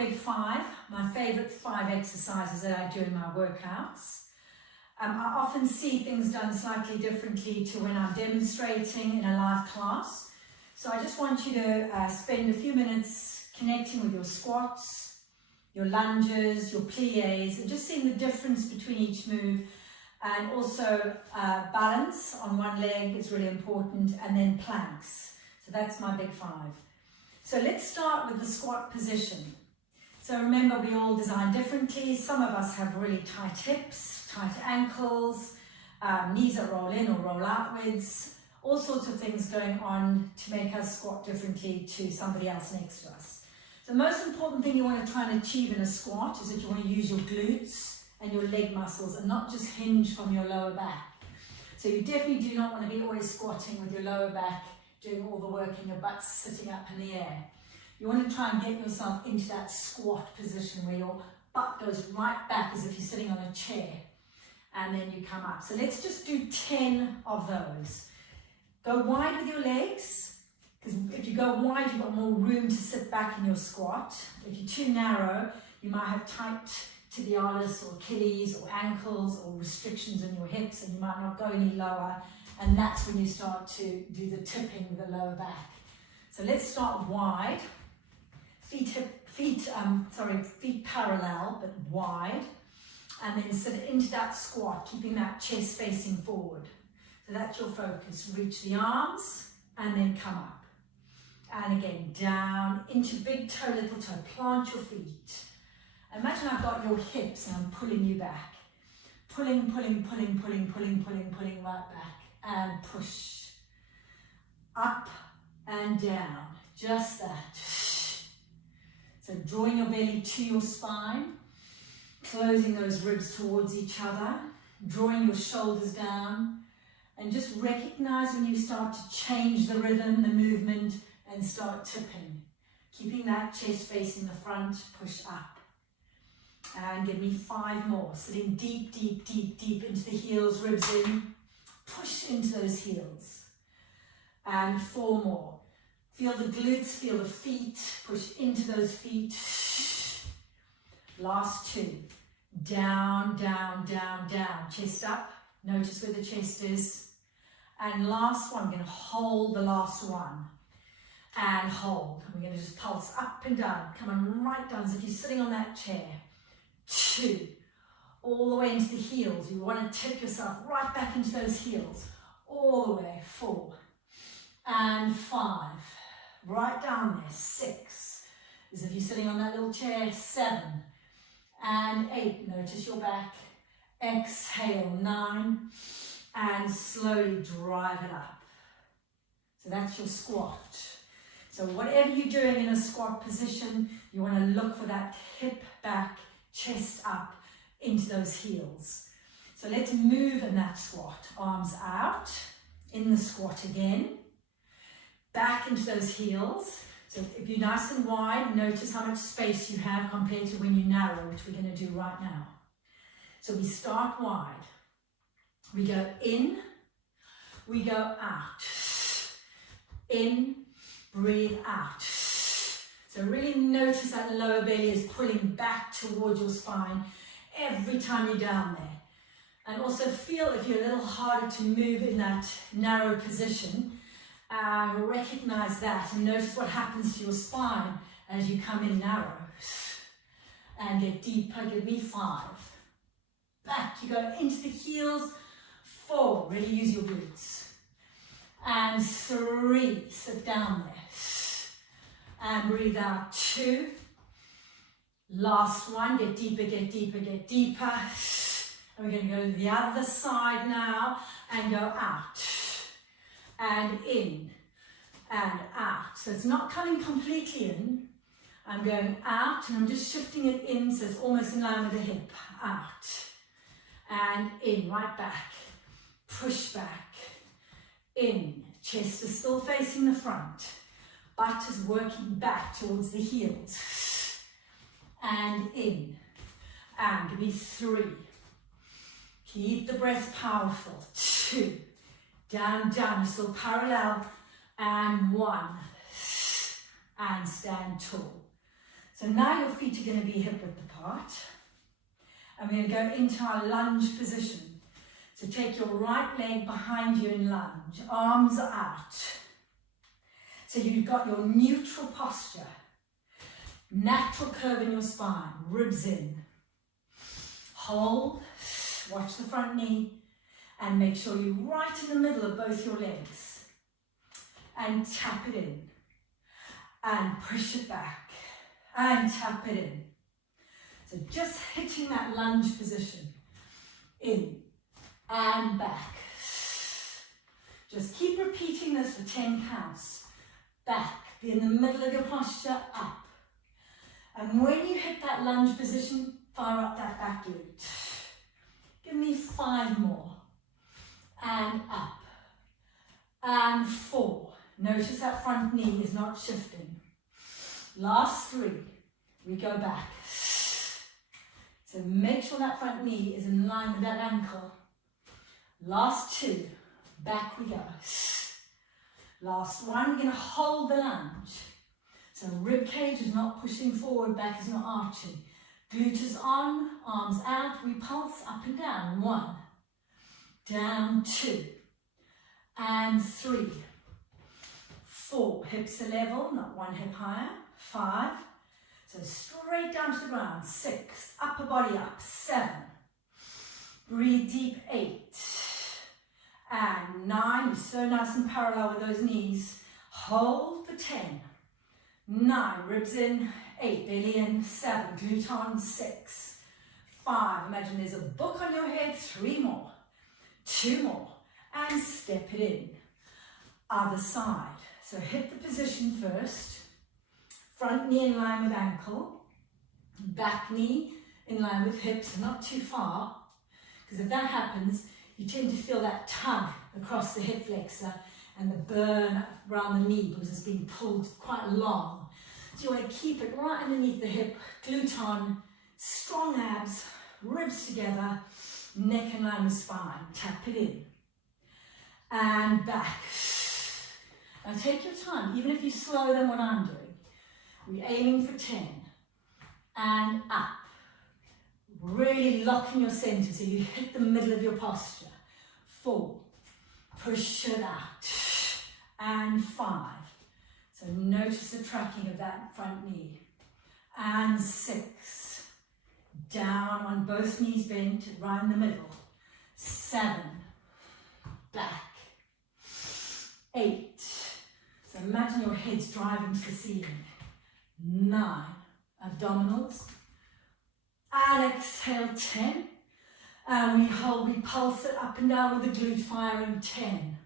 big five, my favorite 5 exercises that I do in my workouts. I often see things done slightly differently to when I'm demonstrating in a live class. So I just want you to spend a few minutes connecting with your squats, your lunges, your pliés, and just seeing the difference between each move. And also balance on one leg is really important, and then planks. So that's my big 5. So let's start with the squat position. So remember, we all design differently. Some of us have really tight hips, tight ankles, knees that roll in or roll outwards, all sorts of things going on to make us squat differently to somebody else next to us. The most important thing you want to try and achieve in a squat is that you want to use your glutes and your leg muscles and not just hinge from your lower back. So you definitely do not want to be always squatting with your lower back doing all the work and your butt sitting up in the air. You want to try and get yourself into that squat position where your butt goes right back as if you're sitting on a chair, and then you come up. So let's just do 10 of those. Go wide with your legs, because if you go wide, you've got more room to sit back in your squat. If you're too narrow, you might have tight tibialis or Achilles or ankles or restrictions in your hips, and you might not go any lower, and that's when you start to do the tipping with the lower back. So let's start wide, feet parallel but wide, and then sit into that squat, keeping that chest facing forward. So that's your focus. Reach the arms and then come up, and again down into big toe, little toe. Plant your feet. Imagine I've got your hips and I'm pulling you back. Pulling right back. And push. Up and down. Just that. So drawing your belly to your spine. Closing those ribs towards each other. Drawing your shoulders down. And just recognize when you start to change the rhythm, the movement, and start tipping. Keeping that chest facing the front. Push up. And give me 5 more. Sitting deep into the heels, ribs in. Push into those heels. And 4 more. Feel the glutes, feel the feet. Push into those feet. Last 2. Down. Chest up. Notice where the chest is. And last one, we're going to hold the last one. And hold. And we're going to just pulse up and down. Come on, right down as if you're sitting on that chair. 2, all the way into the heels. You want to tip yourself right back into those heels, all the way. 4 and 5, right down there. 6, as if you're sitting on that little chair. 7 and 8, notice your back. Exhale. 9, and slowly drive it up. So that's your squat. So whatever you're doing in a squat position, you want to look for that hip back, chest up into those heels. So let's move in that squat. Arms out, in the squat again. Back into those heels. So if you're nice and wide, notice how much space you have compared to when you narrow, which we're going to do right now. So we start wide. We go in, we go out. In, breathe out. So really notice that lower belly is pulling back towards your spine every time you're down there. And also feel if you're a little harder to move in that narrow position, recognize that and notice what happens to your spine as you come in narrow. And get deeper, give me 5. Back, you go into the heels. 4, really use your glutes. And 3, sit down there. And breathe out. 2. Last one, get deeper. And we're going to go to the other side now and go out. And in. And out. So it's not coming completely in. I'm going out and I'm just shifting it in so it's almost in line with the hip. Out. And in, right back. Push back. In. Chest is still facing the front. Butt is working back towards the heels. And in. And give me 3. Keep the breath powerful. 2. Down, you're still parallel. And 1. And stand tall. So now your feet are going to be hip width apart. And we're going to go into our lunge position. So take your right leg behind you in lunge, arms are out. So you've got your neutral posture, natural curve in your spine, ribs in. Hold, watch the front knee, and make sure you're right in the middle of both your legs. And tap it in. And push it back. And tap it in. So just hitting that lunge position. In and back. Just keep repeating this for 10 counts. Back, be in the middle of your posture, up. And when you hit that lunge position, fire up that back glute. Give me 5 more. And up. And 4. Notice that front knee is not shifting. Last 3. We go back. So make sure that front knee is in line with that ankle. Last 2. Back we go. Last 1. We're going to hold the lunge. So rib cage is not pushing forward, back is not arching. Glute is on, arms out, we pulse up and down. 1. Down 2. And 3. 4. Hips are level, not 1 hip higher. 5. So straight down to the ground. 6. Upper body up. 7. Breathe deep. 8. And 9. You're so nice and parallel with those knees. Hold for 10. 9. Ribs in. 8. Belly in. 7. Glute on. 6. 5. Imagine there's a book on your head. 3 more. 2 more. And step it in. Other side. So hit the position first. Front knee in line with ankle, back knee in line with hips, not too far, because if that happens, you tend to feel that tug across the hip flexor and the burn around the knee because it's being pulled quite long. So you want to keep it right underneath the hip, glute on, strong abs, ribs together, neck in line with spine, tap it in. And back. Now take your time, even if you slow them what I'm doing. We're aiming for 10. And up. Really locking your center so you hit the middle of your posture. 4. Push it out. And 5. So notice the tracking of that front knee. And 6. Down on both knees bent, right in the middle. 7. Back. 8. So imagine your head's driving to the ceiling. 9. Abdominals. And exhale, 10. And we hold, we pulse it up and down with the glute firing. 10.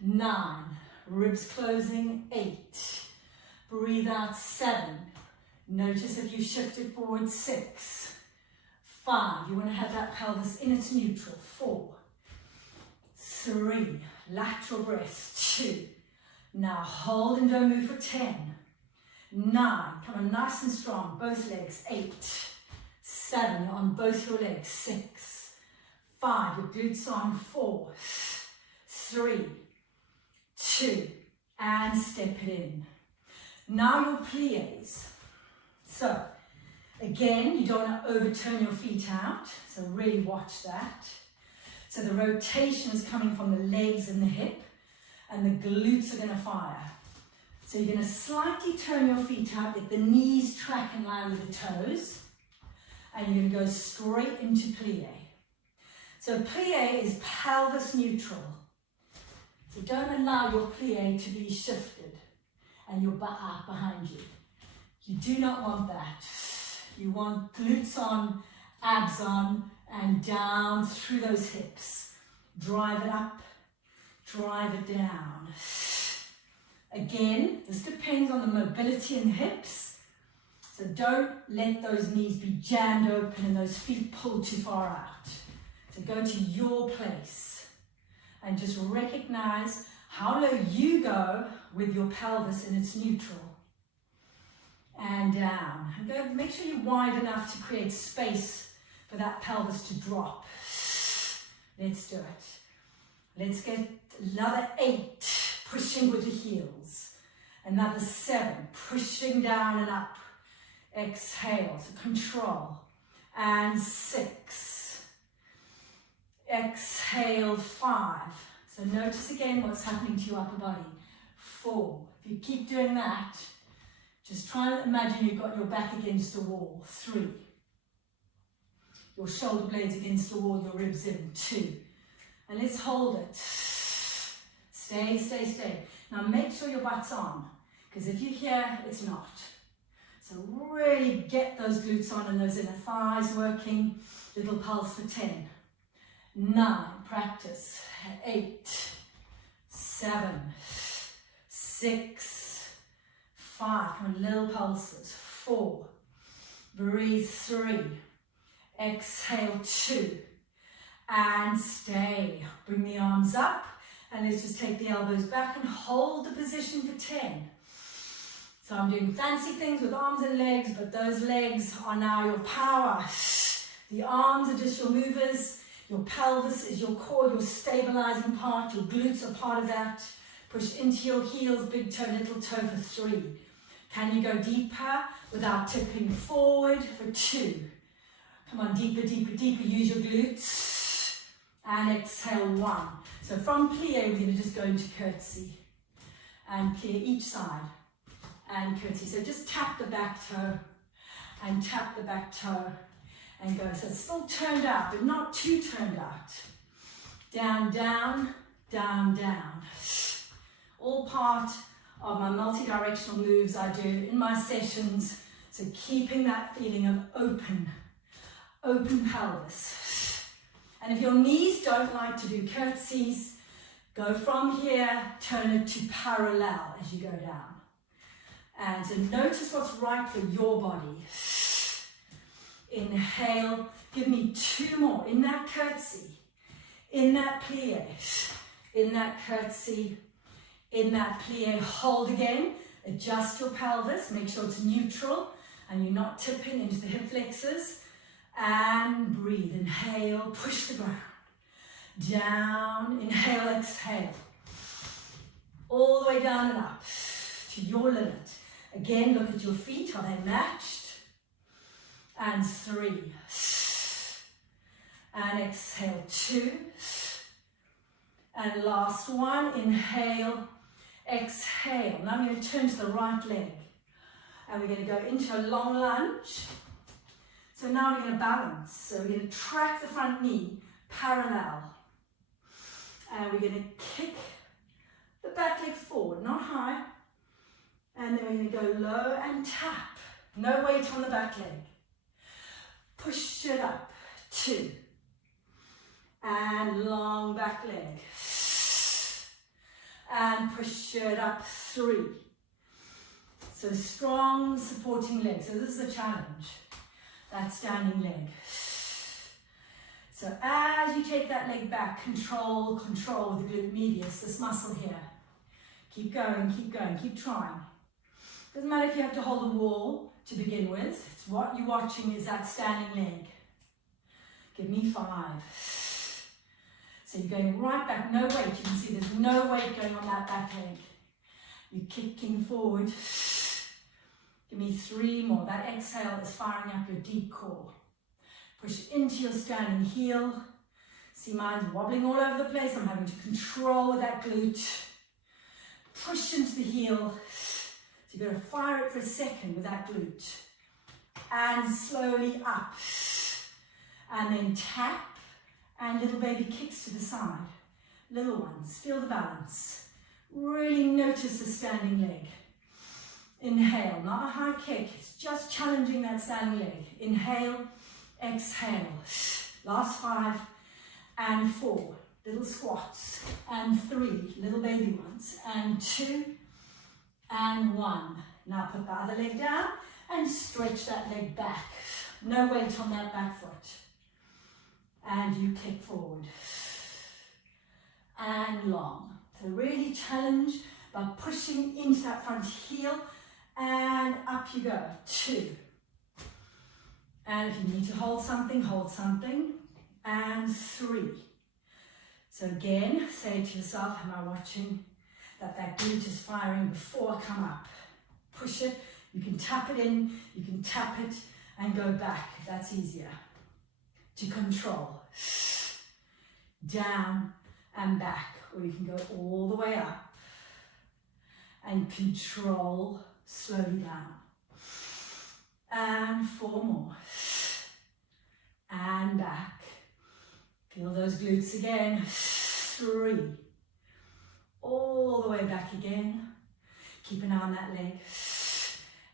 9. Ribs closing. 8. Breathe out. 7. Notice if you shifted forward. 6. 5. You want to have that pelvis in its neutral. 4. 3. Lateral breath. 2. Now hold and don't move for 10. 9, come on, nice and strong, both legs. 8, 7, on both your legs. 6, 5, your glutes on. 4, 3, 2, and step it in. Now your pliés. So, again, you don't want to overturn your feet out, so really watch that. So the rotation is coming from the legs and the hip, and the glutes are going to fire. So you're going to slightly turn your feet out, let the knees track in line with the toes, and you're going to go straight into plie. So plie is pelvis neutral. So don't allow your plie to be shifted and your butt out behind you. You do not want that. You want glutes on, abs on, and down through those hips. Drive it up, drive it down. Again, this depends on the mobility in the hips. So don't let those knees be jammed open and those feet pulled too far out. So go to your place and just recognize how low you go with your pelvis in its neutral. And down. And go, make sure you're wide enough to create space for that pelvis to drop. Let's do it. Let's get another 8. Pushing with the heels. Another 7, pushing down and up. exhale, so control, and 6, exhale, 5, so notice again what's happening to your upper body, 4, if you keep doing that, just try and imagine you've got your back against a wall, 3, your shoulder blades against the wall, your ribs in, 2, and let's hold it, stay, stay, stay, now make sure your butt's on, because if you're here, it's not. So really get those glutes on and those inner thighs working. Little pulse for 10, 9, practice, 8, 7, 6, 5, come on, little pulses, 4, breathe, 3, exhale, 2, and stay. Bring the arms up, and let's just take the elbows back and hold the position for 10. So I'm doing fancy things with arms and legs, but those legs are now your power. The arms are just your movers. Your pelvis is your core, your stabilizing part. Your glutes are part of that. Push into your heels, big toe, little toe for 3. Can you go deeper without tipping forward for 2? Come on, deeper, deeper, deeper. Use your glutes. And exhale, 1. So from plie, we're going to just go into curtsy. And plie each side. And curtsy. So just tap the back toe and tap the back toe and go. So it's still turned out, but not too turned out. Down, down, down, down. All part of my multi-directional moves I do in my sessions. So keeping that feeling of open pelvis. And if your knees don't like to do curtsies, go from here, turn it to parallel as you go down. And so notice what's right for your body. Inhale, give me 2 more. In that curtsy, in that plie, in that curtsy, in that plie. Hold again, adjust your pelvis, make sure it's neutral and you're not tipping into the hip flexors. And breathe, inhale, push the ground. Down, inhale, exhale. All the way down and up to your limit. Again, look at your feet, are they matched? And 3. And exhale, 2. And last one, inhale, exhale. Now I'm going to turn to the right leg. And we're going to go into a long lunge. So now we're going to balance. So we're going to track the front knee parallel. And we're going to kick the back leg forward, not high. And then we're going to go low and tap. No weight on the back leg. Push it up. 2. And long back leg. And push it up. 3. So strong supporting leg. So this is a challenge. That standing leg. So as you take that leg back, control the glute medius, this muscle here. Keep going, keep trying. Doesn't matter if you have to hold a wall to begin with. It's what you're watching is that standing leg. Give me 5. So you're going right back, no weight. You can see there's no weight going on that back leg. You're kicking forward. Give me 3 more. That exhale is firing up your deep core. Push into your standing heel. See, mine's wobbling all over the place. I'm having to control that glute. Push into the heel. So you've got to fire it for a second with that glute. And slowly up. And then tap. And little baby kicks to the side. Little ones, feel the balance. Really notice the standing leg. Inhale, not a high kick, it's just challenging that standing leg. Inhale, exhale. Last 5 and 4. Little squats. And 3, little baby ones. And 2 and 1. Now put the other leg down and stretch that leg back. No weight on that back foot. And you kick forward. And long. So really challenge by pushing into that front heel. And up you go. 2. And if you need to hold something, and 3. So again, say to yourself, am I watching that glute is firing before I come up? Push it, You can tap it in, you can tap it and go back if that's easier. To control. Down and back, or you can go all the way up and control slowly down. And 4 more. And back. Feel those glutes again. 3. All the way back again. Keep an eye on that leg.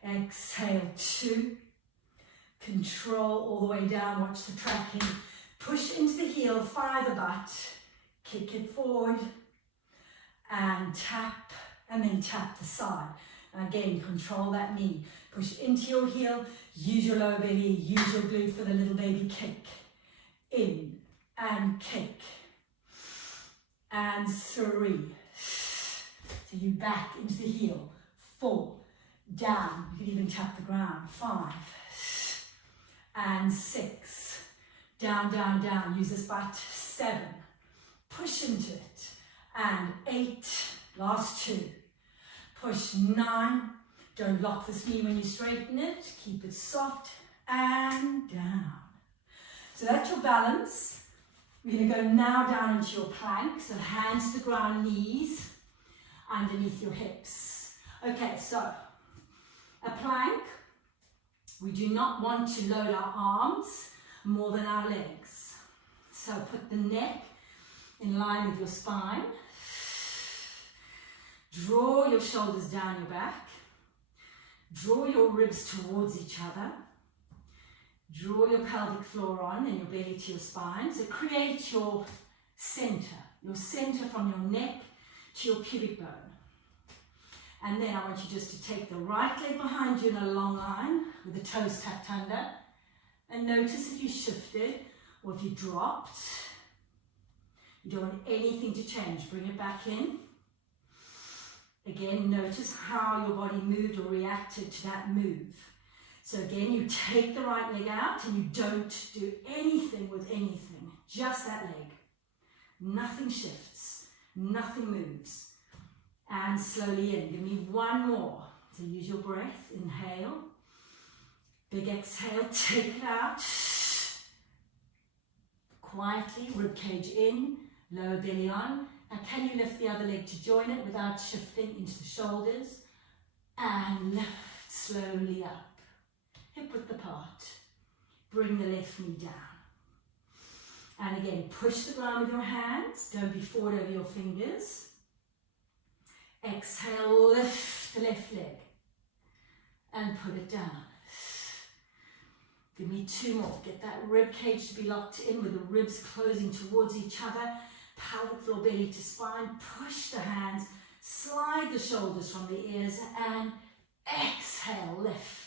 Exhale, 2. Control all the way down, watch the tracking. Push into the heel, fire the butt. Kick it forward. And tap, and then tap the side. And again, control that knee. Push into your heel, use your lower belly, use your glute for the little baby kick. In, and kick. And 3. So you back into the heel. 4. Down, you can even tap the ground. 5. And 6. Down, down, down. Use this butt. 7. Push into it. And 8. Last 2. Push. 9. Don't lock this knee when you straighten it. Keep it soft. And down. So that's your balance. We're going to go now down into your plank. So hands to the ground, knees underneath your hips. Okay, so a plank. We do not want to load our arms more than our legs. So put the neck in line with your spine. Draw your shoulders down your back. Draw your ribs towards each other. Draw your pelvic floor on and your belly to your spine. So create your center from your neck to your pubic bone. And then I want you just to take the right leg behind you in a long line with the toes tucked under. And notice if you shifted or if you dropped. You don't want anything to change. Bring it back in. Again, notice how your body moved or reacted to that move. So again, you take the right leg out and you don't do anything with anything. Just that leg. Nothing shifts. Nothing moves. And slowly in. Give me 1 more. So use your breath. Inhale. Big exhale. Take it out. Quietly. Ribcage in. Lower belly on. Now can you lift the other leg to join it without shifting into the shoulders? And lift slowly up. Hip width apart. Bring the left knee down. And again, push the ground with your hands. Don't be forward over your fingers. Exhale, lift the left leg. And put it down. Give me 2 more. Get that rib cage to be locked in with the ribs closing towards each other. Pelvic floor, belly to spine. Push the hands. Slide the shoulders from the ears. And exhale, lift.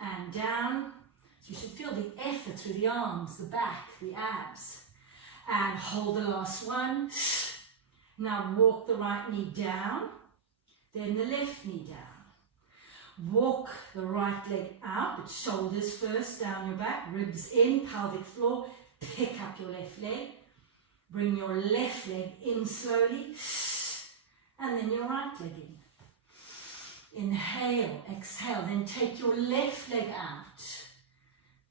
And down. So you should feel the effort through the arms, the back, the abs. And hold the last one. Now walk the right knee down. Then the left knee down. Walk the right leg out, but shoulders first down your back. Ribs in, pelvic floor. Pick up your left leg. Bring your left leg in slowly. And then your right leg in. Inhale, exhale, then take your left leg out.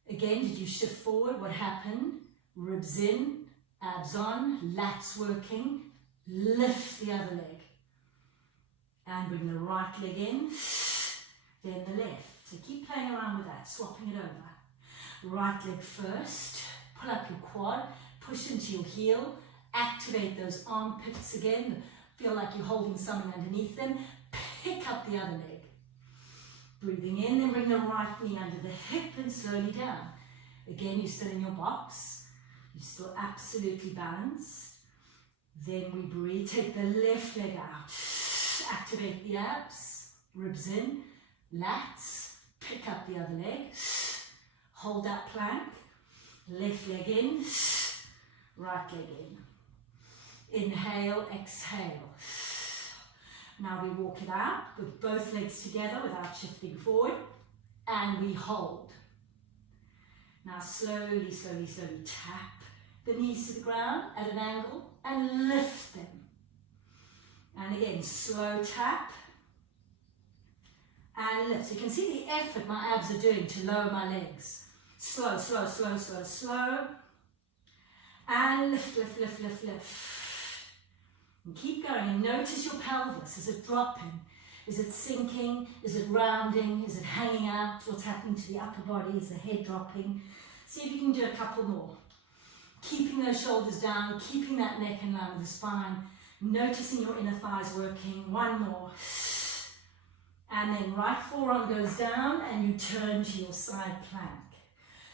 Again, did you shift forward? What happened? Ribs in, abs on, lats working. Lift the other leg. And bring the right leg in, then the left. So keep playing around with that, swapping it over. Right leg first, pull up your quad, push into your heel, activate those armpits again. Feel like you're holding something underneath them. Pick up the other leg. Breathing in, then bring the right knee under the hip and slowly down. Again, you're still in your box. You're still absolutely balanced. Then we breathe, take the left leg out. Activate the abs, ribs in, lats. Pick up the other leg. Hold that plank. Left leg in, right leg in. Inhale, exhale. Now we walk it out with both legs together without shifting forward. And we hold. Now slowly, slowly, slowly tap the knees to the ground at an angle and lift them. And again, slow tap. and lift. So you can see the effort my abs are doing to lower my legs. Slow, slow, slow, slow, slow. And lift, lift, lift, lift, lift. And keep going, and notice your pelvis. Is it dropping? Is it sinking? Is it rounding? Is it hanging out? What's happening to the upper body? Is the head dropping? See if you can do a couple more. Keeping those shoulders down, keeping that neck in line with the spine, noticing your inner thighs working. One more. And then right forearm goes down and you turn to your side plank.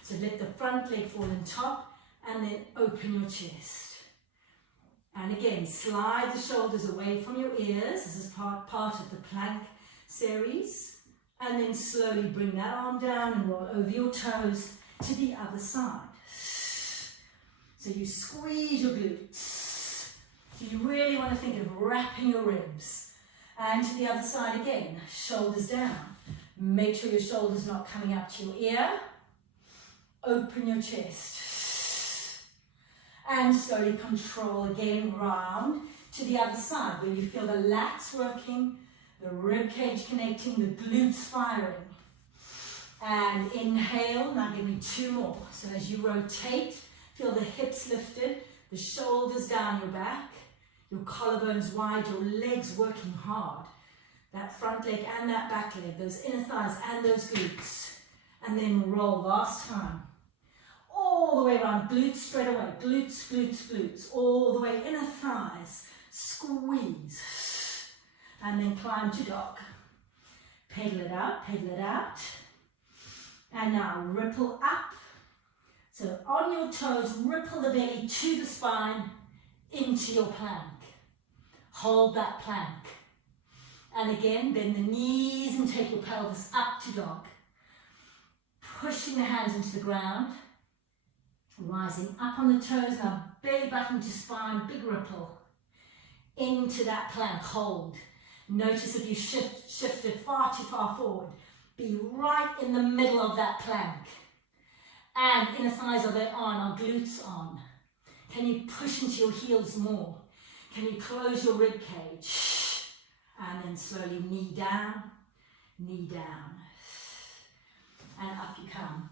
So let the front leg fall in top and then open your chest. And again, slide the shoulders away from your ears. This is part of the plank series. And then slowly bring that arm down and roll over your toes to the other side. So you squeeze your glutes. You really want to think of wrapping your ribs. And to the other side again, shoulders down. Make sure your shoulders not coming up to your ear. Open your chest. And slowly control again round to the other side where you feel the lats working, the rib cage connecting, the glutes firing. And inhale, now give me 2 more. So as you rotate, feel the hips lifted, the shoulders down your back, your collarbones wide, your legs working hard. That front leg and that back leg, those inner thighs and those glutes. And then roll, last time. All the way around, glutes straight away, glutes, glutes, glutes, all the way, inner thighs, squeeze, and then climb to dog. Pedal it out, and now ripple up. So on your toes, ripple the belly to the spine, into your plank. Hold that plank. And again, bend the knees and take your pelvis up to dog. Pushing the hands into the ground. Rising up on the toes, now belly button to spine, big ripple. Into that plank, hold. Notice if you shifted far too far forward. Be right in the middle of that plank. And inner thighs, are they on? Are glutes on? Can you push into your heels more? Can you close your rib cage? And then slowly knee down, and up you come.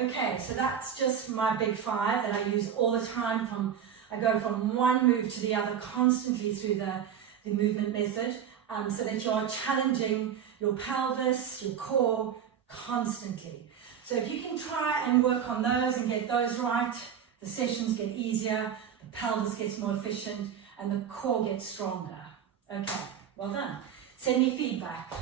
Okay, so that's just my big 5 that I use all the time. I go from one move to the other constantly through the movement method, so that you are challenging your pelvis, your core constantly. So if you can try and work on those and get those right, the sessions get easier, the pelvis gets more efficient, and the core gets stronger. Okay, well done. Send me feedback.